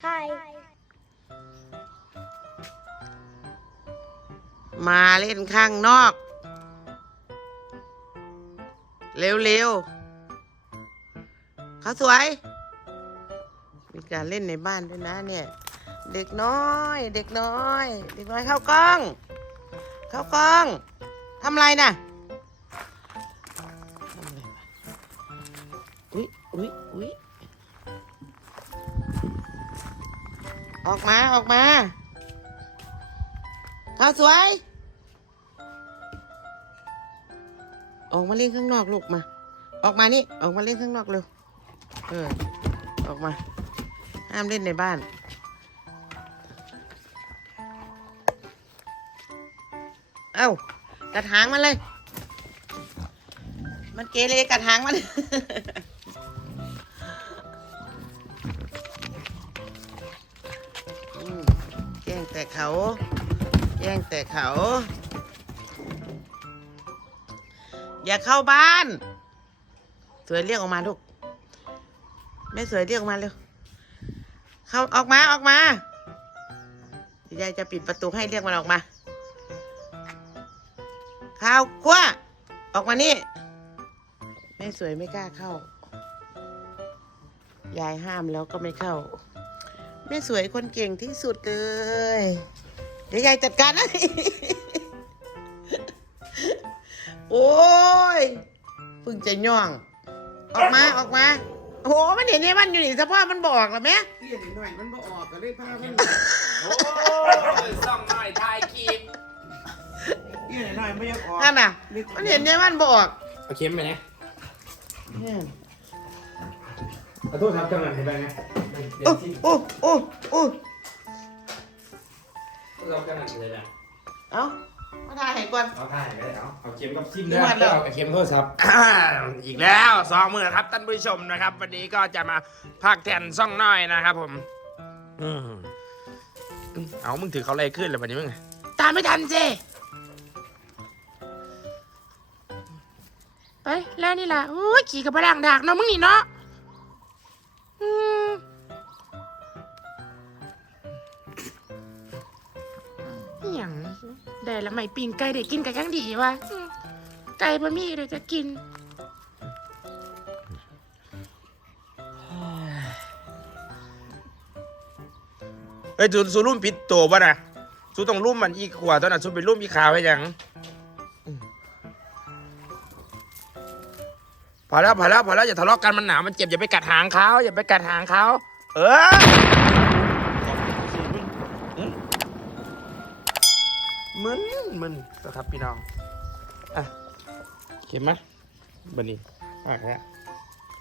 Hi. มาเล่นข้างนอก เร็วๆเขาสวย มีการเล่นในบ้านด้วยนะเนี่ย เด็กน้อย เด็กน้อย เด็กน้อยเข้ากล้อง เข้ากล้องทำอะไรน่ะทำอะไรวะอุ๊ยอุ๊ยอุ๊ย ออกมาออกมาข้าสวย ออกมาเล่นข้างนอกลูกมา ออกมานี่ ออกมาเล่นข้างนอกเร็วเออ ออกมา ห้ามเล่นในบ้านเอ้ากระถางมันเลย มันเกเรกระถางมัน เขา แย่งแต่เขา อย่าเข้าบ้าน สวยเรียกออกมาลูกแม่สวยเรียกออกมาเร็ว เข้าออกมาออกมาเดี๋ยวยายจะปิดประตูให้เรียกมันออกมาข้าวกั้วออกมานี่แม่สวยไม่กล้าเข้า ยายห้ามแล้วก็ไม่เข้า แม่สวยคนเก่งที่สุดเลย เดี๋ยวยายจัดการนะ โอ้ยเพิ่งจะย่อง ออกมาออกมา โอ้โห มันเห็นในมันอยู่นี่สภาพมันบอกหรอแม่เปลี่ยนหน่อยมันบ่ออกก็เลยพามันโอ้ยส่องหน่อยถ่ายคลิปเปลี่ยนหน่อยไม่ยังออกนั่นน่ะ มันเห็นในมันบอกเอาเข็มไปนะเนี่ยขอโทษครับกำลังเห็นไปนะเดี๋ย โอ้วที่โอ้โอ้โอ้เรากำลังเลยนะเอามาถ่ายให้ก่อน เอาถ่ายไปเอาเอาเข็มกับซิมนี่มันแล้วเอากับเข็มโทษครับอีกแล้วสองมือครับท่านผู้ชมนะครับ วันนี้ก็จะมาพากแทนซ่องน้อยนะครับ ผมอืมเอามึงถือเขาอะไรขึ้นเลยวันนี้มึงตามไม่ทันสิไปแล้วนี่ล่ะโอ้ยขี่กับพลังดากเนาะมึงนี่เนาะอืม อหย่างได้ละไม่ปิ้งไก่ได้กินกันยังดีวะอืมไก่บะมี่เลยจะกินเฮ้ยสูสูรุ่มปิดตัวป่ะนะสูต้องรุ่มมันอีกขวดตอนนั้นสูเป็นรุ่มอีกขาวให้ยังอืมพอแล้วพอแล้วพอแล้วอย่าทะเลาะกันมันหนาวมันเจ็บอย่าไปกัดหางเขาอย่าไปกัดหางเขาเออ มึนมึนนะครับพี่น้อง อะ เข็มไหมบันนี้อะฮะ